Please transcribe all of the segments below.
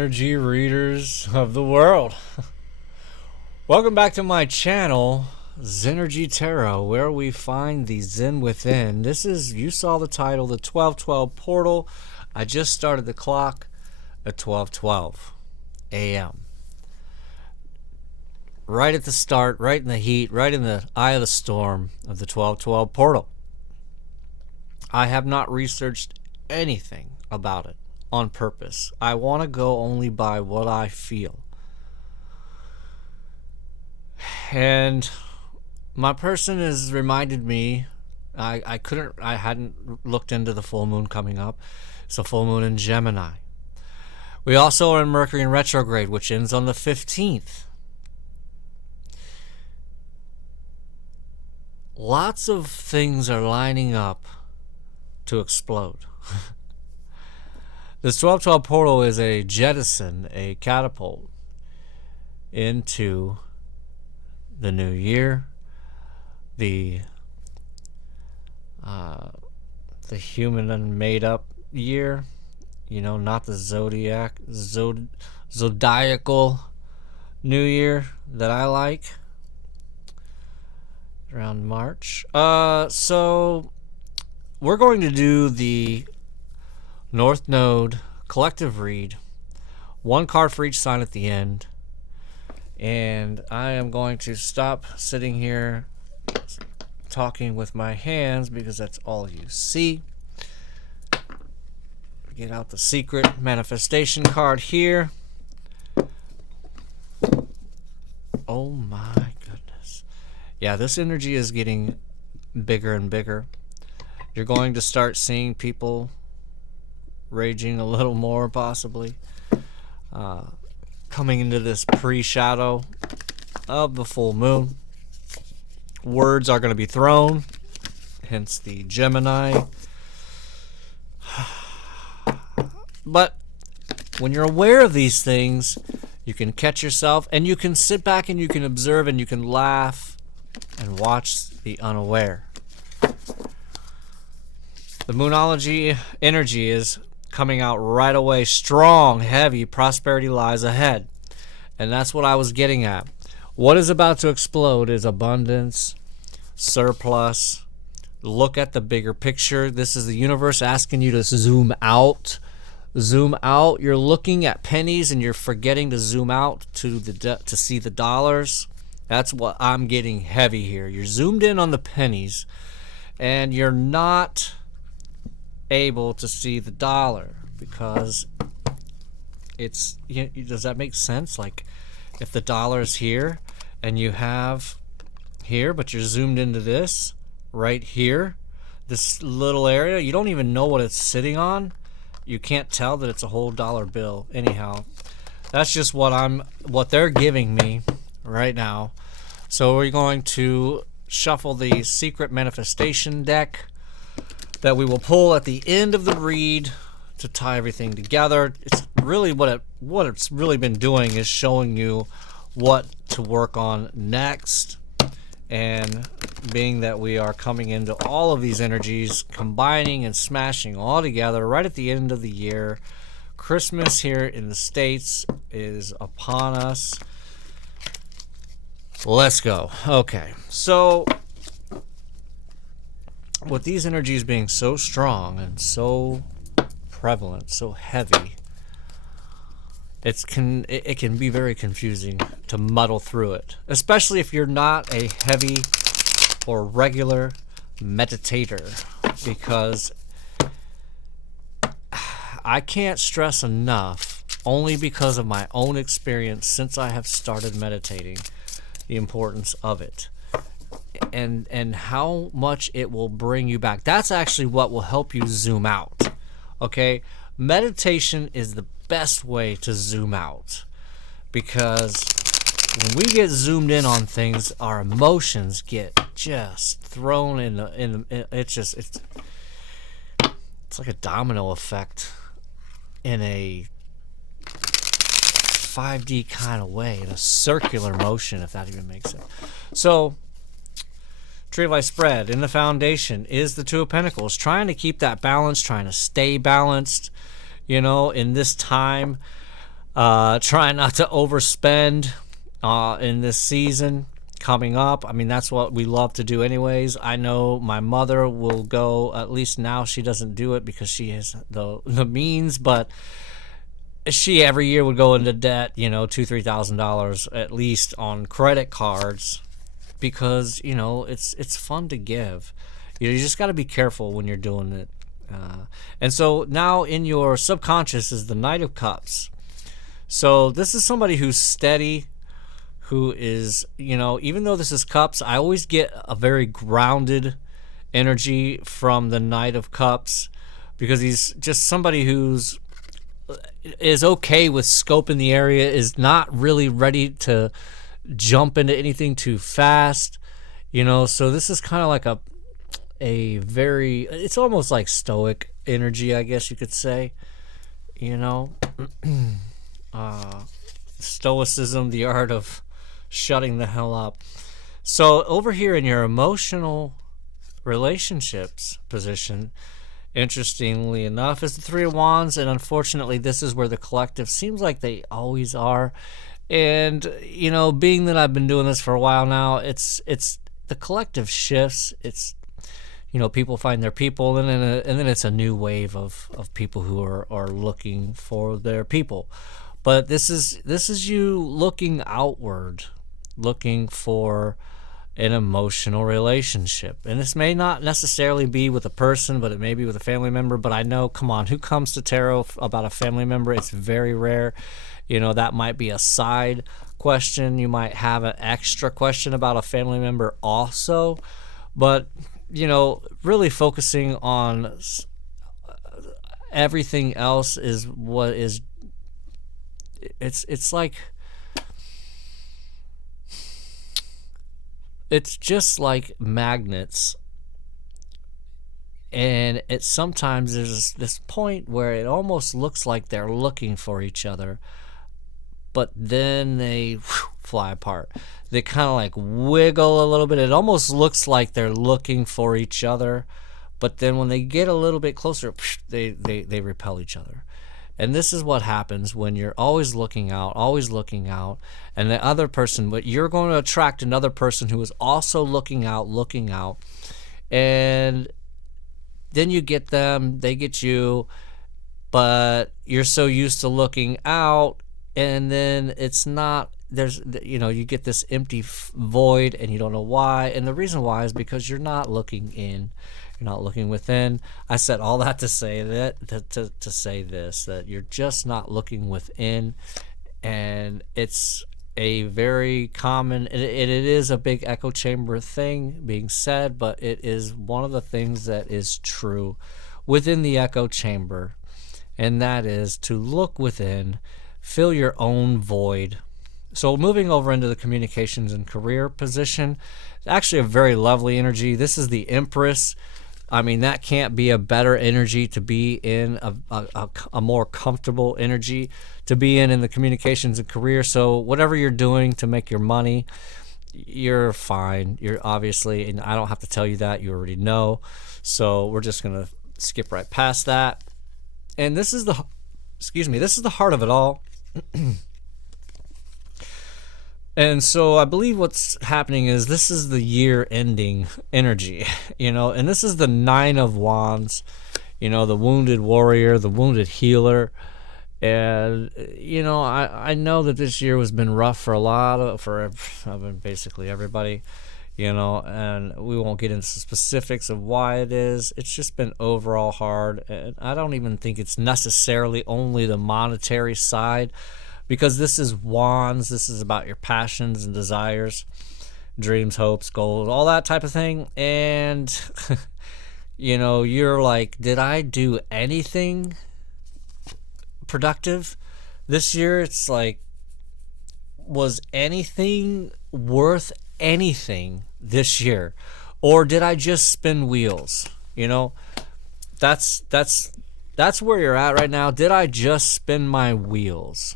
energy readers of the world. Welcome back to my channel, Zenergy Tarot, where we find the Zen within. This is, you saw the title, the 1212 portal. I just started the clock at 12:12 a.m. Right at the start, right in the heat, right in the eye of the storm of the 1212 portal. I have not researched anything about it on purpose. I want to go only by what I feel. And my person has reminded me, I hadn't looked into the full moon coming up. It's a full moon in Gemini. We also are in Mercury in retrograde, which ends on the 15th. Lots of things are lining up to explode. This 1212 portal is a jettison, a catapult into the new year, the human and made up year, you know, not the zodiacal new year that I like, around March. So we're going to do the North Node collective read, one card for each sign at the end, and I am going to stop sitting here talking with my hands because that's all you see. Get out the secret manifestation card here. Oh my goodness. Yeah, this energy is getting bigger and bigger. You're going to start seeing people raging a little more, possibly. Coming into this pre-shadow of the full moon. Words are going to be thrown, hence the Gemini. But when you're aware of these things, you can catch yourself, and you can sit back and you can observe and you can laugh and watch the unaware. The Moonology energy is coming out right away. Strong, heavy, prosperity lies ahead. And that's what I was getting at. What is about to explode is abundance, surplus. Look at the bigger picture. This is the universe asking you to zoom out. Zoom out. You're looking at pennies and you're forgetting to zoom out to see the dollars. That's what I'm getting heavy here. You're zoomed in on the pennies and you're not able to see the dollar because it's, does that make sense? Like if the dollar is here and you have here, but you're zoomed into this right here, this little area, you don't even know what it's sitting on. You can't tell that it's a whole dollar bill. Anyhow, that's just what they're giving me right now. So we're going to shuffle the secret manifestation deck that we will pull at the end of the read to tie everything together. It's really what it's really been doing is showing you what to work on next. And being that we are coming into all of these energies, combining and smashing all together right at the end of the year. Christmas here in the States is upon us. Let's go. Okay, so with these energies being so strong and so prevalent, so heavy, it can be very confusing to muddle through it, especially if you're not a heavy or regular meditator, because I can't stress enough, only because of my own experience since I have started meditating, the importance of it. And how much it will bring you back. That's actually what will help you zoom out. Okay? Meditation is the best way to zoom out, because when we get zoomed in on things, our emotions get just thrown it's like a domino effect in a 5D kind of way, in a circular motion, if that even makes sense. So Tree of Life spread in the foundation is the Two of Pentacles, trying to keep that balance, trying to stay balanced, you know, in this time. Trying not to overspend in this season coming up. I mean, that's what we love to do anyways. I know my mother will go, at least now she doesn't do it because she has the means, but she every year would go into debt, you know, $2,000-3,000 at least on credit cards, because, you know, it's fun to give. You just got to be careful when you're doing it. And so now in your subconscious is the Knight of Cups. So this is somebody who's steady, who is, you know, even though this is Cups, I always get a very grounded energy from the Knight of Cups, because he's just somebody who's is okay with scoping the area, is not really ready to jump into anything too fast, you know. So this is kind of like a very, it's almost like stoic energy, I guess you could say, you know. Stoicism, the art of shutting the hell up. So over here in your emotional relationships position, interestingly enough, is the Three of Wands, and unfortunately this is where the collective seems like they always are. And, you know, being that I've been doing this for a while now, it's the collective shifts. It's, you know, people find their people, and then it's a new wave of people who are looking for their people. But this is you looking outward, looking for an emotional relationship. And this may not necessarily be with a person, but it may be with a family member. But I know, come on, who comes to tarot about a family member? It's very rare. You know, that might be a side question. You might have an extra question about a family member also. But, you know, really focusing on everything else is what is, it's like, it's just like magnets. And it sometimes there's this point where it almost looks like they're looking for each other, but then they fly apart. They kind of like wiggle a little bit. It almost looks like they're looking for each other, but then when they get a little bit closer, they repel each other. And this is what happens when you're always looking out, and the other person, but you're going to attract another person who is also looking out, and then you get them, they get you, but you're so used to looking out, and then it's not, there's, you know, you get this empty void, and you don't know why. And the reason why is because you're not looking in. You're not looking within. I said all that to say that to say this, that you're just not looking within. And it's a very common, it is a big echo chamber thing being said, but it is one of the things that is true within the echo chamber, and that is to look within, fill your own void. So moving over into the communications and career position, actually a very lovely energy. This is the Empress. I mean, that can't be a better energy to be in, a more comfortable energy to be in the communications and career. So whatever you're doing to make your money, you're fine. You're obviously, and I don't have to tell you that, you already know. So we're just going to skip right past that. And this is the, this is the heart of it all. And so I believe what's happening is this is the year ending energy, you know, and this is the Nine of Wands, you know, the wounded warrior, the wounded healer. And, you know, I know that this year has been rough for basically everybody, you know, and we won't get into specifics of why it is. It's just been overall hard. And I don't even think it's necessarily only the monetary side, because this is Wands. This is about your passions and desires, dreams, hopes, goals, all that type of thing. And, you know, you're like, did I do anything productive this year? It's like, was anything worth anything this year? Or did I just spin wheels? You know, that's where you're at right now. Did I just spin my wheels?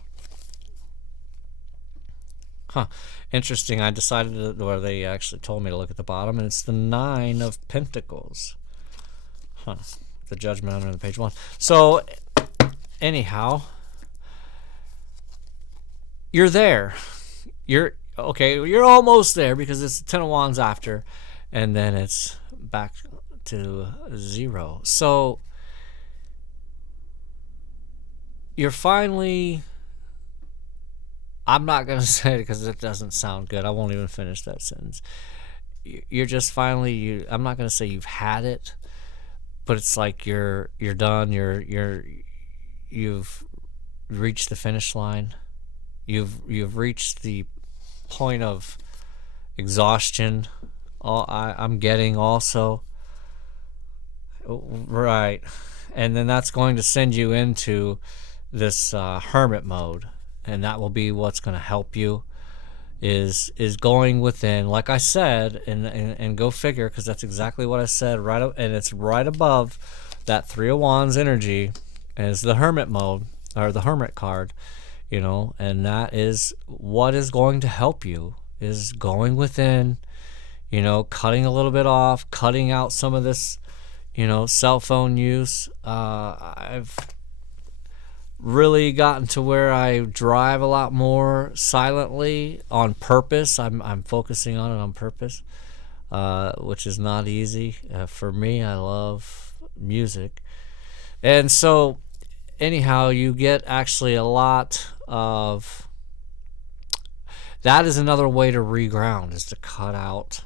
Huh. Interesting. I decided where they actually told me to look at the bottom, and it's the Nine of Pentacles. Huh. The Judgment under the page 1. So, anyhow, you're there. You're okay. You're almost there because it's the 10 of Wands after, and then it's back to 0. So you're finally. I'm not gonna say it because it doesn't sound good. I won't even finish that sentence. You're just finally. I'm not gonna say you've had it, but it's like you're done. You've reached the finish line. You've reached the point of exhaustion. I'm getting also. Right. And then that's going to send you into this hermit mode. And that will be what's going to help you is going within, like I said, and go figure, because that's exactly what I said, and it's right above that 3 of Wands energy is the hermit mode, or the hermit card, and that is what is going to help you, is going within, cutting a little bit off, cutting out some of this, cell phone use. I've really gotten to where I drive a lot more silently on purpose. I'm focusing on it on purpose, which is not easy. For me, I love music. And so anyhow, you get actually a lot of, that is another way to reground, is to cut out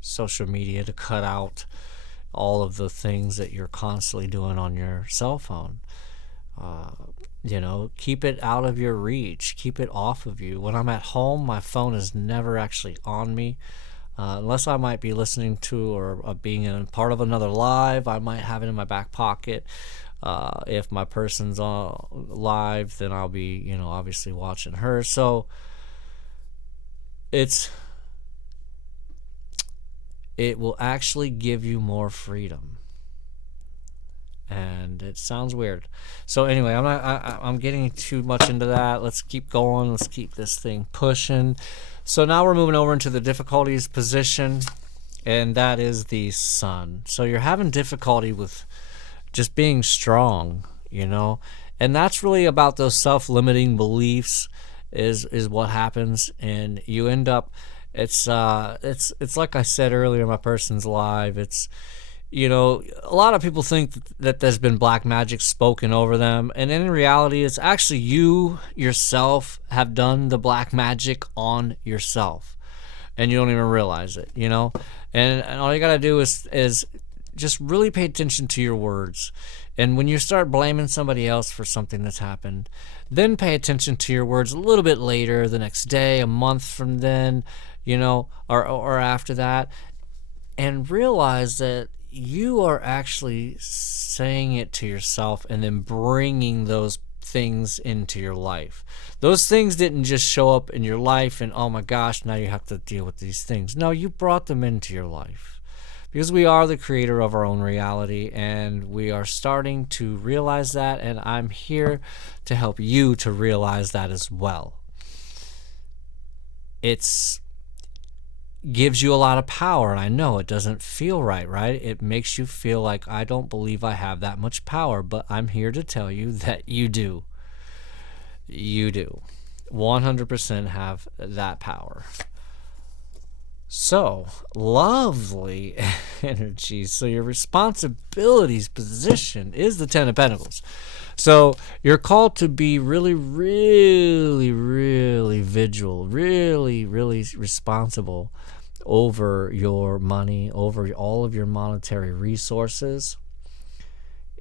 social media, to cut out all of the things that you're constantly doing on your cell phone. Keep it out of your reach. Keep it off of you. When I'm at home, my phone is never actually on me. Unless I might be listening to or being in part of another live, I might have it in my back pocket. If my person's on live, then I'll be, obviously watching her. So it will actually give you more freedom. And it sounds weird. So anyway, I'm getting too much into that. Let's keep going. Let's keep this thing pushing. So now we're moving over into the difficulties position, and that is the Sun. So you're having difficulty with just being strong, and that's really about those self-limiting beliefs is what happens, and you end up, it's like I said earlier in my person's live, it's, a lot of people think that there's been black magic spoken over them, and in reality, it's actually you yourself have done the black magic on yourself, and you don't even realize it, and all you gotta do is just really pay attention to your words, and when you start blaming somebody else for something that's happened, then pay attention to your words a little bit later, the next day, a month from then, or after that, and realize that you are actually saying it to yourself and then bringing those things into your life. Those things didn't just show up in your life and, oh my gosh, now you have to deal with these things. No, you brought them into your life because we are the creator of our own reality, and we are starting to realize that, and I'm here to help you to realize that as well. It's gives you a lot of power, and I know it doesn't feel right? It makes you feel like, I don't believe I have that much power, but I'm here to tell you that you do. You do. 100% have that power. So, lovely energy. So your responsibilities position is the 10 of Pentacles. So you're called to be really, really, really vigilant, really, really responsible over your money, over all of your monetary resources.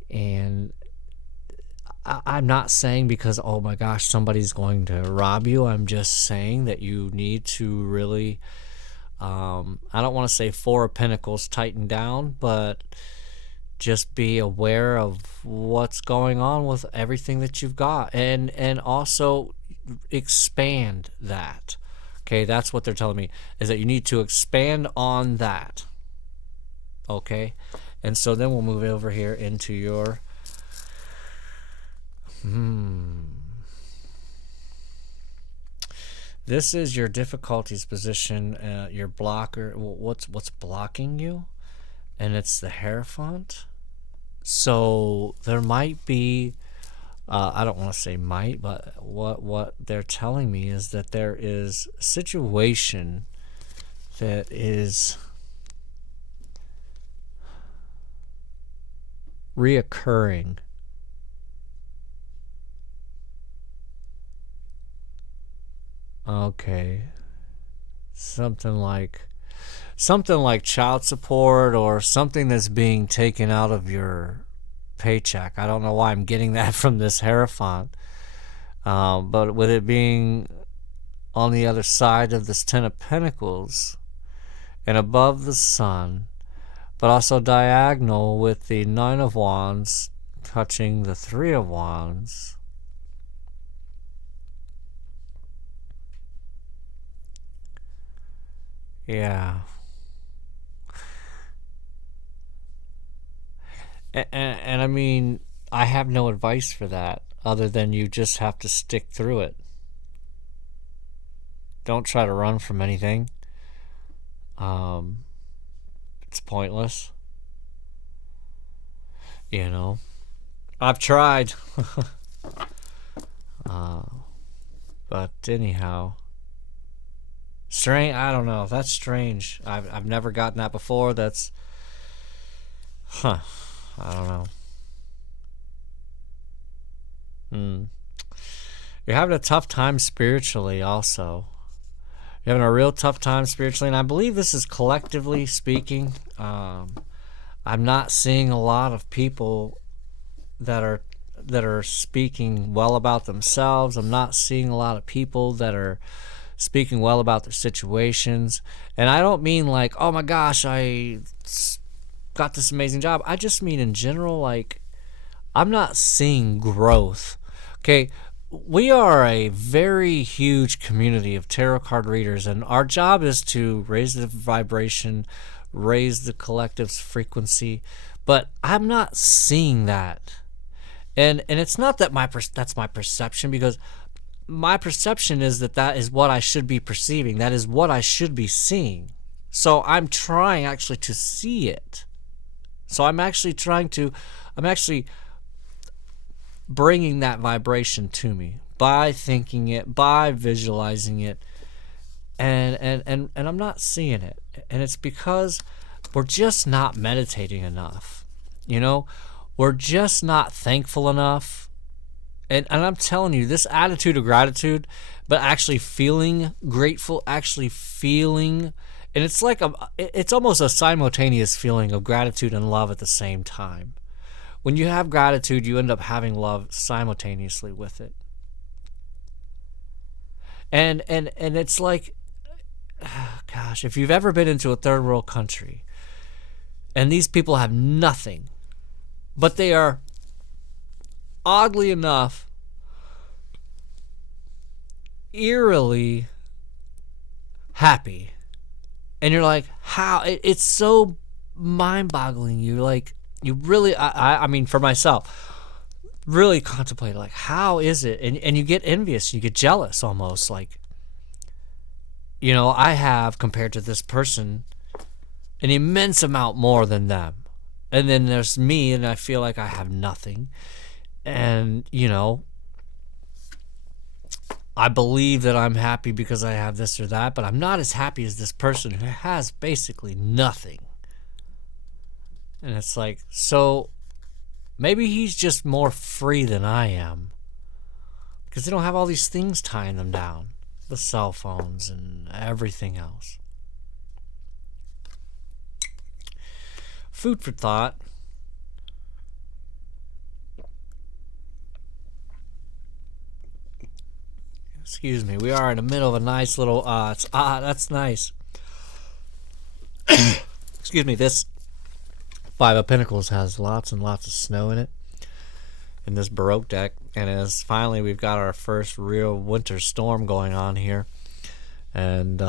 And I'm not saying because, oh my gosh, somebody's going to rob you. I'm just saying that you need to really, I don't want to say 4 of Pentacles, tighten down, but just be aware of what's going on with everything that you've got, and also expand that. Okay, that's what they're telling me, is that you need to expand on that. Okay, and so then we'll move over here into your this is your difficulties position, your blocker. What's blocking you, and it's the Hierophant. So there might be I don't want to say might, but what they're telling me is that there is a situation that is reoccurring. Okay. Something like child support or something that's being taken out of your paycheck. I don't know why I'm getting that from this Hierophant. But with it being on the other side of this Ten of Pentacles and above the Sun, but also diagonal with the Nine of Wands touching the Three of Wands. Yeah. And I mean, I have no advice for that other than you just have to stick through it. Don't try to run from anything. It's pointless. You know, I've tried. But anyhow, strange. I don't know. That's strange. I've never gotten that before. That's, I don't know. You're having a tough time spiritually also. You're having a real tough time spiritually, and I believe this is collectively speaking. I'm not seeing a lot of people that are speaking well about themselves. I'm not seeing a lot of people that are speaking well about their situations. And I don't mean like, oh my gosh, I got this amazing job. I just mean in general, like, I'm not seeing growth. Okay, we are a very huge community of tarot card readers, and our job is to raise the vibration, raise the collective's frequency, but I'm not seeing that. And it's not that that's my perception, because my perception is that is what I should be perceiving. That is what I should be seeing. So I'm trying actually to see it. So I'm actually bringing that vibration to me by thinking it, by visualizing it, and I'm not seeing it. And it's because we're just not meditating enough. You know, we're just not thankful enough. And I'm telling you, this attitude of gratitude, but actually feeling grateful, actually feeling, and it's like it's almost a simultaneous feeling of gratitude and love at the same time. When you have gratitude, you end up having love simultaneously with it. And it's like, gosh, if you've ever been into a third world country and these people have nothing, but they are, oddly enough, eerily happy. And you're like, how? It's so mind-boggling. You're like, you really, I mean, for myself, really contemplate, like, how is it? And you get envious, you get jealous almost, like, you know, I have, compared to this person, an immense amount more than them. And then there's me, and I feel like I have nothing. And, you know, I believe that I'm happy because I have this or that, but I'm not as happy as this person who has basically nothing. And it's like, so maybe he's just more free than I am, because they don't have all these things tying them down, the cell phones and everything else. Food for thought. Excuse me, we are in the middle of a nice little, that's nice. Excuse me, this Five of Pentacles has lots and lots of snow in it, in this Baroque deck, and as finally we've got our first real winter storm going on here, and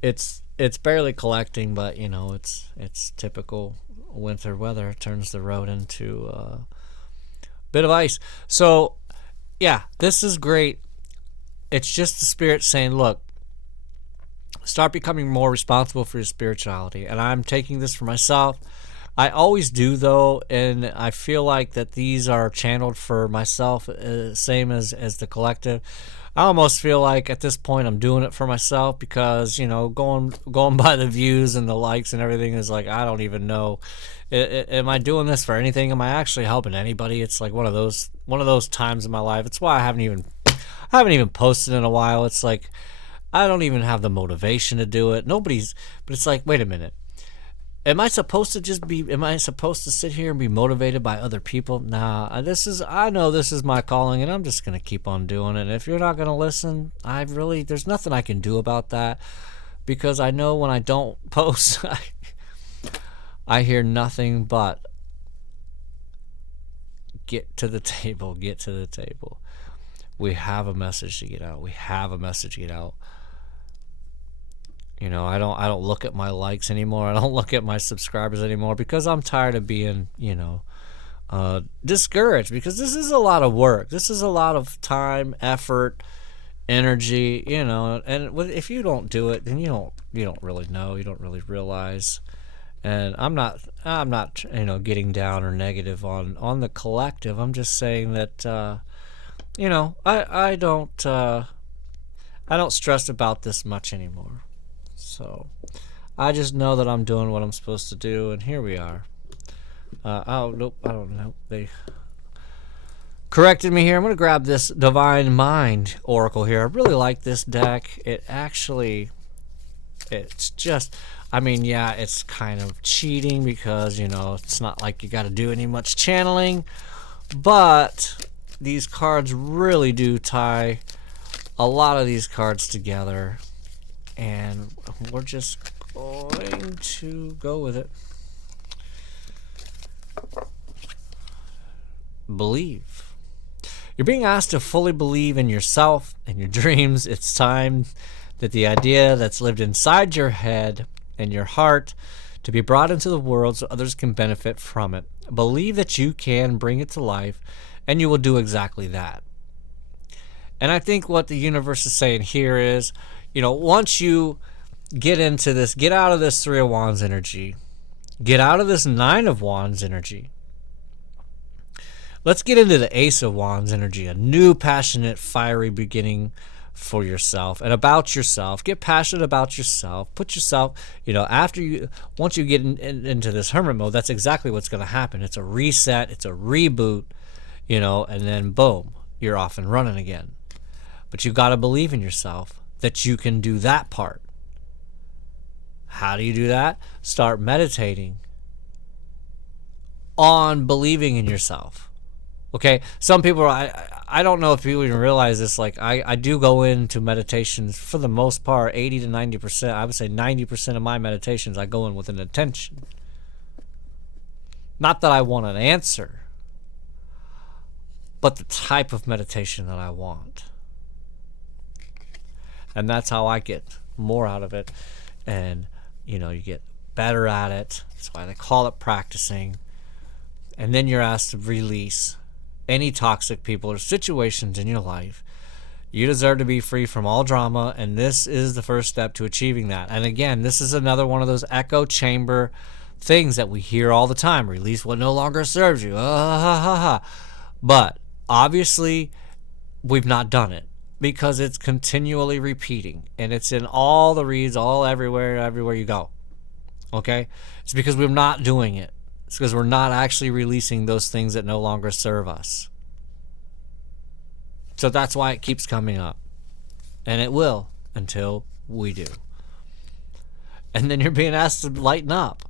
it's barely collecting, but you know, it's typical winter weather. It turns the road into a bit of ice. So yeah, this is great. It's just the spirit saying, look, start becoming more responsible for your spirituality. And I'm taking this for myself. I always do, though, and I feel like that these are channeled for myself, same as the collective. I almost feel like at this point I'm doing it for myself because, going by the views and the likes and everything is like, I don't even know. Am I doing this for anything? Am I actually helping anybody? It's like one of those times in my life. It's why I haven't even posted in a while. It's like I don't even have the motivation to do it. But it's like, wait a minute. Am I supposed to sit here and be motivated by other people? Nah, I know this is my calling, and I'm just going to keep on doing it. And if you're not going to listen, there's nothing I can do about that, because I know when I don't post, I hear nothing but get to the table. We have a message to get out. I don't look at my likes anymore. I don't look at my subscribers anymore because I'm tired of being, discouraged, because this is a lot of work. This is a lot of time, effort, energy, and if you don't do it, then you don't really know. You don't really realize. And I'm not getting down or negative on the collective. I'm just saying that, I don't stress about this much anymore. So I just know that I'm doing what I'm supposed to do, and here we are. Oh, nope, I don't know. They corrected me here. I'm going to grab this Divine Mind Oracle here. I really like this deck. It's just, it's kind of cheating because, it's not like you got to do any much channeling, but these cards really do tie a lot of these cards together. And we're just going to go with it. Believe. You're being asked to fully believe in yourself and your dreams. It's time that the idea that's lived inside your head and your heart to be brought into the world so others can benefit from it. Believe that you can bring it to life, and you will do exactly that. And I think what the universe is saying here is, once you get into this, get out of this Three of Wands energy, get out of this Nine of Wands energy. Let's get into the Ace of Wands energy, a new, passionate, fiery beginning for yourself and about yourself. Get passionate about yourself. Put yourself, once you get into this hermit mode, that's exactly what's going to happen. It's a reset, it's a reboot, and then boom, you're off and running again. But you got to believe in yourself that you can do that part. How do you do that? Start meditating on believing in yourself. Okay, some people I don't know if people even realize this. Like I do go into meditations for the most part, 80 to 90%. I would say 90% of my meditations I go in with an intention. Not that I want an answer, but the type of meditation that I want. And that's how I get more out of it. And, you get better at it. That's why they call it practicing. And then you're asked to release any toxic people or situations in your life. You deserve to be free from all drama, and this is the first step to achieving that. And again, this is another one of those echo chamber things that we hear all the time. Release what no longer serves you. But obviously, we've not done it, because it's continually repeating, and it's in all the reads, everywhere you go. Okay? It's because we're not doing it. It's because we're not actually releasing those things that no longer serve us. So that's why it keeps coming up. And it will until we do. And then you're being asked to lighten up.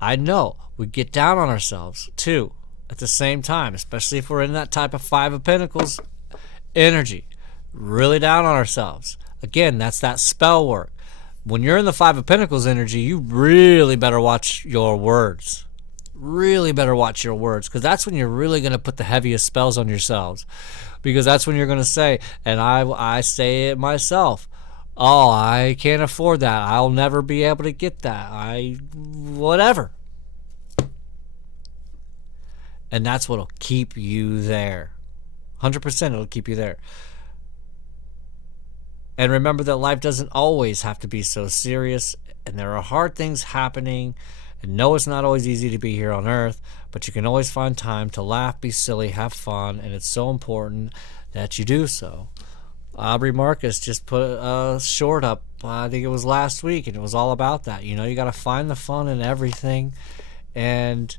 I know we get down on ourselves too at the same time, especially if we're in that type of Five of Pentacles energy, really down on ourselves. Again, that's that spell work. When you're in the Five of Pentacles energy, you really better watch your words. Because that's when you're really going to put the heaviest spells on yourselves. Because that's when you're going to say, and I say it myself, oh, I can't afford that. I'll never be able to get that. Whatever. And that's what'll keep you there. 100% it'll keep you there. And remember that life doesn't always have to be so serious, and there are hard things happening, And no, it's not always easy to be here on Earth, but you can always find time to laugh, be silly, have fun, and it's so important that you do so. Aubrey Marcus just put a short up, I think it was last week, and it was all about that. You know, you got to find the fun in everything. And,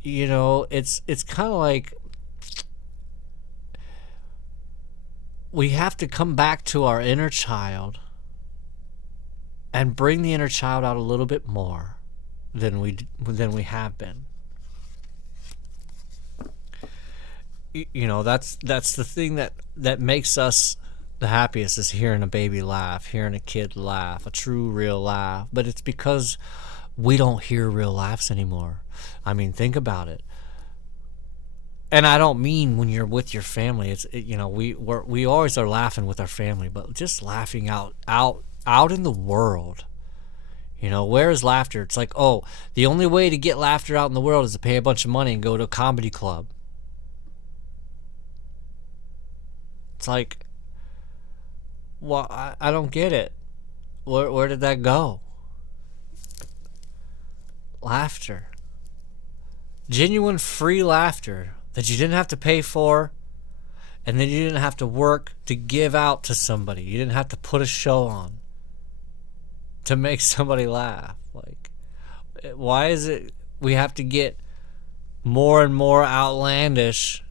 you know, it's kind of like we have to come back to our inner child and bring the inner child out a little bit more than we have been. You know, that's the thing that makes us the happiest, is hearing a baby laugh, hearing a kid laugh, a true, real laugh. But it's because we don't hear real laughs anymore. I mean, think about it. And I don't mean when you're with your family. You know, we always are laughing with our family, but just laughing out in the world. You know, where is laughter? It's like, oh, the only way to get laughter out in the world is to pay a bunch of money and go to a comedy club. It's like, well, I don't get it. Where did that go? Laughter. Genuine free laughter that you didn't have to pay for, and then you didn't have to work to give out to somebody. You didn't have to put a show on to make somebody laugh. Like, why is it we have to get more and more outlandish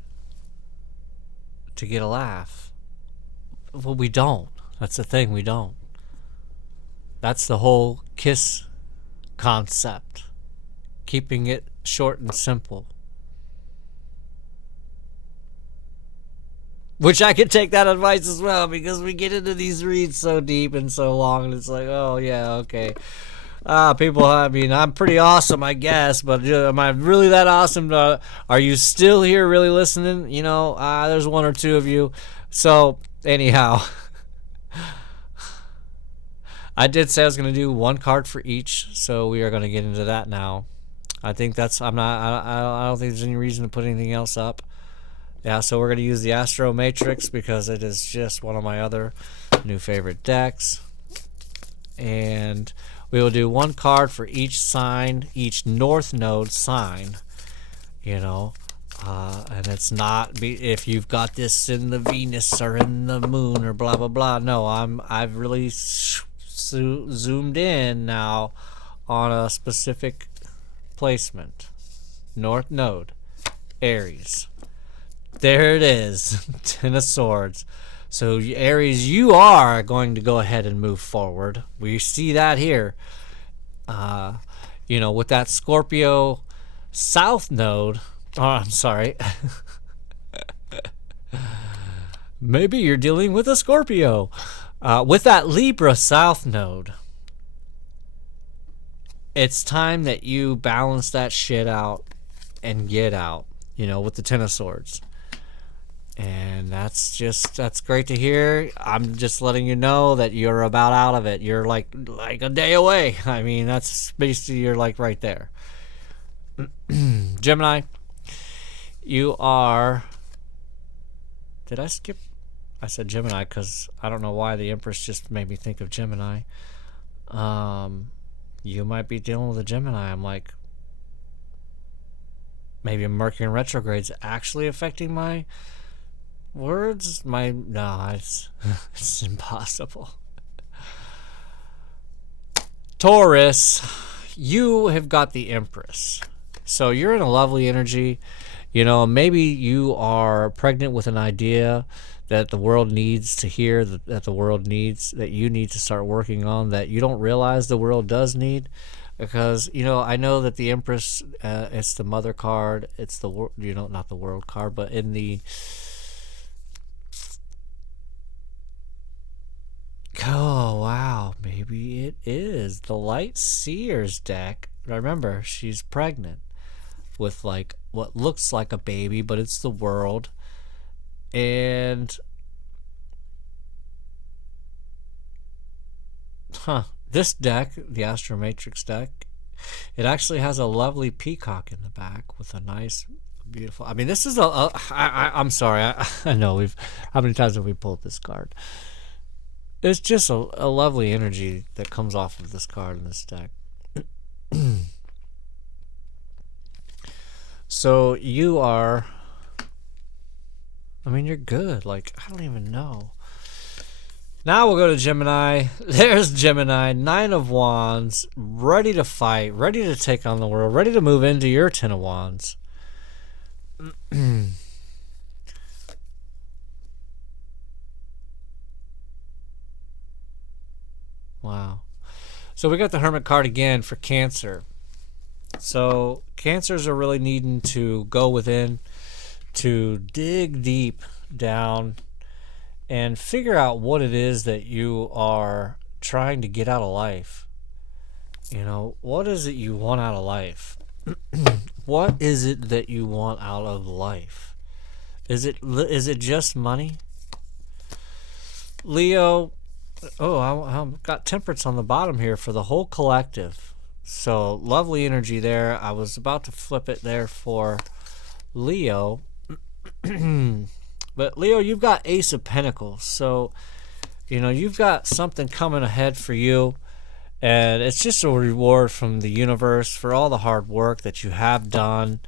to get a laugh? Well, we don't. That's the thing, we don't. That's the whole KISS concept. Keeping it short and simple. Which I could take that advice as well, because we get into these reads so deep and so long, and it's like, oh yeah, okay. People, I mean, I'm pretty awesome, I guess, but am I really that awesome? Are you still here really listening? You know, there's one or two of you. So, anyhow, I did say I was going to do one card for each, so we are going to get into that now. I think that's, I don't think there's any reason to put anything else up. Yeah, so we're going to use the Astromatrix because it is just one of my other new favorite decks. And we will do one card for each sign, each North Node sign, you know. And it's not if you've got this in the Venus or in the Moon or blah, blah, blah. No, I've really zoomed in now on a specific placement. North Node, Aries. There it is, Ten of Swords. So Aries, you are going to go ahead and move forward. We see that here. You know, with that Scorpio South Node. Oh, I'm sorry. Maybe you're dealing with a Scorpio. With that Libra South Node, it's time that you balance that shit out and get out, you know, with the Ten of Swords. And that's great to hear. I'm just letting you know that you're about out of it. You're like a day away. I mean, that's basically, you're like right there. Gemini, you are... Did I skip? I said Gemini because I don't know why the Empress just made me think of Gemini. You might be dealing with a Gemini. I'm like, maybe a Mercury in retrograde's actually affecting my words. No, it's impossible. Taurus, you have got the Empress. So you're in a lovely energy. You know, maybe you are pregnant with an idea that the world needs to hear, that the world needs, that you need to start working on, that you don't realize the world does need. Because, you know, I know that the Empress, it's the mother card. It's the, you know, not the world card, but in the... Oh, wow. Maybe it is the Light Seers deck. Remember, she's pregnant with, like, what looks like a baby, but it's the world. And... This deck, the Astromatrix deck, it actually has a lovely peacock in the back with a nice, beautiful... I mean, this is I'm sorry. I know how many times have we pulled this card? It's just a lovely energy that comes off of this card in this deck. So you are, I mean, you're good. Like, I don't even know. Now we'll go to Gemini. There's Gemini, 9 of Wands, ready to fight, ready to take on the world, ready to move into your 10 of Wands. Wow. So we got the Hermit card again for Cancer. So Cancers are really needing to go within, to dig deep down and figure out what it is that you are trying to get out of life. You know, what is it you want out of life? What is it that you want out of life? Is it just money? Leo, I've got Temperance on the bottom here for the whole collective. So lovely energy there. I was about to flip it there for Leo. But Leo, you've got Ace of Pentacles. So, you know, you've got something coming ahead for you. And it's just a reward from the universe for all the hard work that you have done.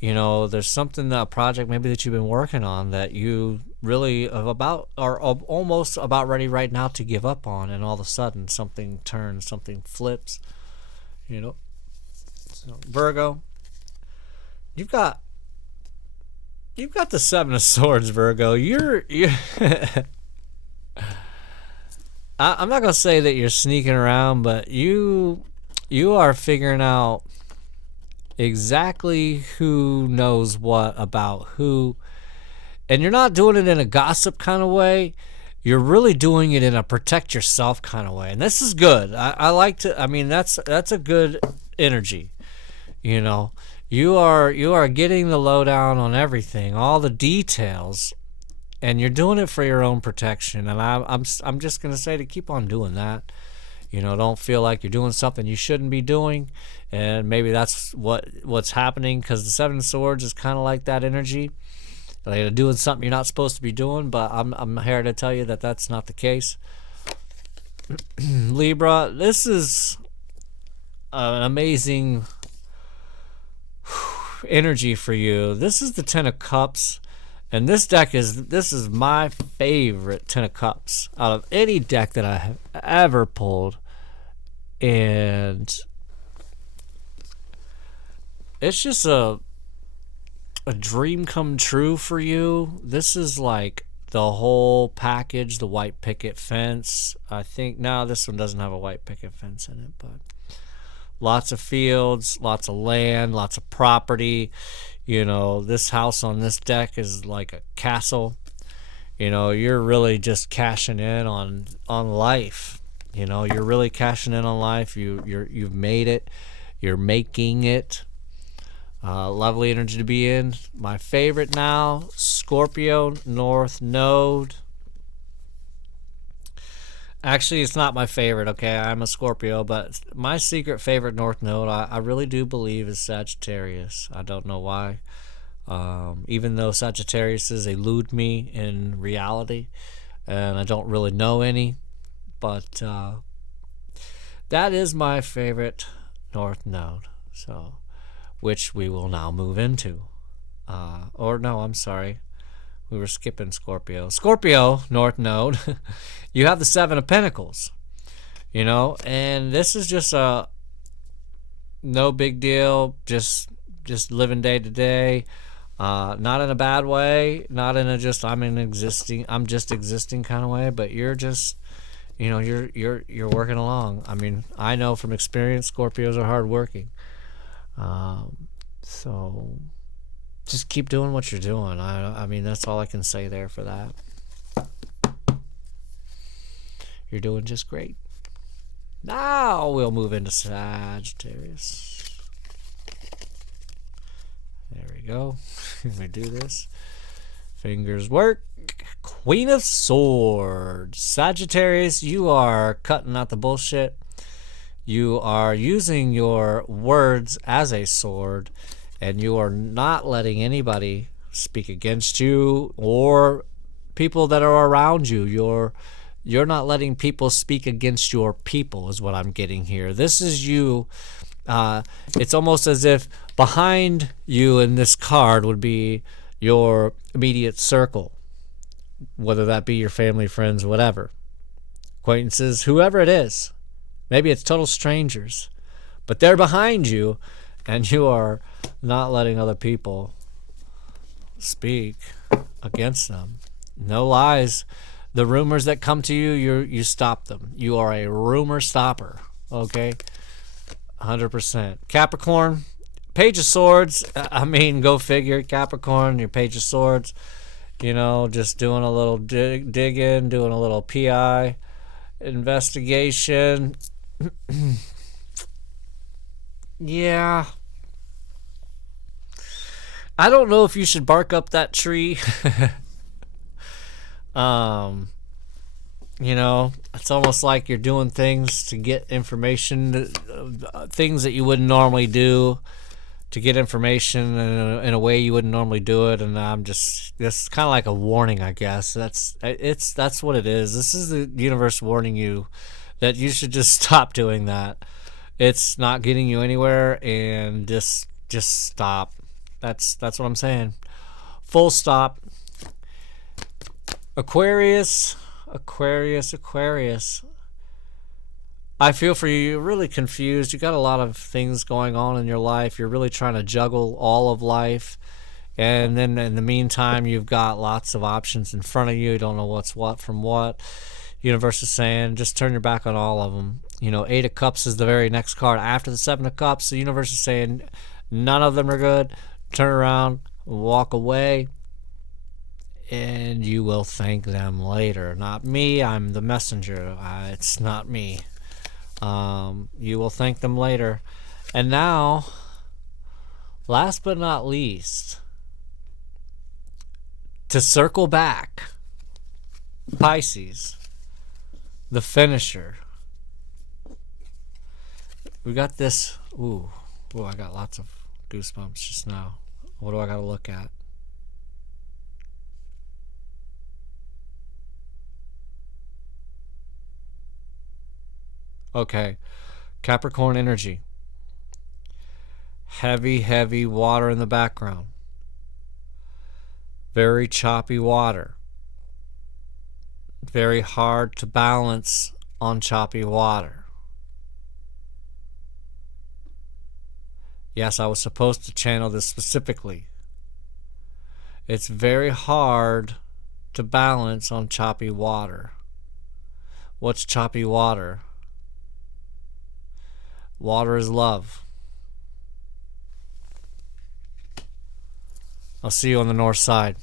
You know, there's something, a project maybe that you've been working on that you really are almost about ready right now to give up on. And all of a sudden something turns, something flips. You know, so Virgo, you've got the 7 of Swords, Virgo. You're I'm not gonna say that you're sneaking around, but you are figuring out exactly who knows what about who, and you're not doing it in a gossip kind of way. You're really doing it in a protect yourself kind of way, and this is good. I like to. I mean, that's a good energy. You know, you are getting the lowdown on everything, all the details, and you're doing it for your own protection. And I'm just gonna say to keep on doing that. You know, don't feel like you're doing something you shouldn't be doing, and maybe that's what's happening, because the 7 of Swords is kind of like that energy. Like you're doing something you're not supposed to be doing, but I'm here to tell you that that's not the case. Libra, this is an amazing energy for you. This is the 10 of Cups, and this is my favorite 10 of Cups out of any deck that I have ever pulled, and it's just a dream come true for you. This is like the whole package, the white picket fence. I think now this one doesn't have a white picket fence in it, but lots of fields, lots of land, lots of property. You know, this house on this deck is like a castle. You know, you're really just cashing in on life. You know, you're really cashing in on life. You've made it. You're making it. Lovely energy to be in. My favorite now, Scorpio North Node. Actually, it's not my favorite, okay? I'm a Scorpio, but my secret favorite North Node, I really do believe, is Sagittarius. I don't know why. Even though Sagittariuses elude me in reality, and I don't really know any, but that is my favorite North Node. So, which we will now move into. Or no, I'm sorry. We were skipping Scorpio. Scorpio, North Node. You have the 7 of Pentacles. You know, and this is just a no big deal. Just living day to day. Not in a bad way. Not in a I'm just existing kind of way. But you're just, you know, you're working along. I mean, I know from experience, Scorpios are hardworking. So just keep doing what you're doing. I mean, that's all I can say there for that. You're doing just great. Now we'll move into Sagittarius. There we go. Let me do this. Fingers work. Queen of Swords. Sagittarius, you are cutting out the bullshit. You are using your words as a sword, and you are not letting anybody speak against you or people that are around you. You're not letting people speak against your people is what I'm getting here. This is you It's almost as if behind you in this card would be your immediate circle, whether that be your family, friends, whatever, acquaintances, whoever it is. Maybe it's total strangers, but they're behind you, and you are not letting other people speak against them. No lies. The rumors that come to you, you stop them. You are a rumor stopper. Okay? 100%. Capricorn, Page of Swords. I mean, go figure. Capricorn, your Page of Swords. You know, just doing a little digging, doing a little PI investigation. Yeah. I don't know if you should bark up that tree. You know, it's almost like you're doing things to get information, things that you wouldn't normally do to get information in a way you wouldn't normally do it. And I'm just, it's kind of like a warning, I guess. That's what it is. This is the universe warning you that you should just stop doing that. It's not getting you anywhere, and just stop. That's what I'm saying. Full stop. Aquarius. I feel for you. You're really confused. You got a lot of things going on in your life. You're really trying to juggle all of life. And then in the meantime, you've got lots of options in front of you. You don't know what's what from what. Universe is saying, just turn your back on all of them. You know, 8 of Cups is the very next card after the 7 of Cups. The universe is saying, none of them are good. Turn around, walk away, and you will thank them later. Not me. I'm the messenger. It's not me. You will thank them later. And now, last but not least, to circle back, Pisces, the finisher. We got this. Ooh, I got lots of goosebumps just now. What do I got to look at? Okay, Capricorn energy. Heavy water in the background. Very choppy water. Very hard to balance on choppy water. Yes, I was supposed to channel this specifically. It's very hard to balance on choppy water. What's choppy water? Water is love. I'll see you on the north side.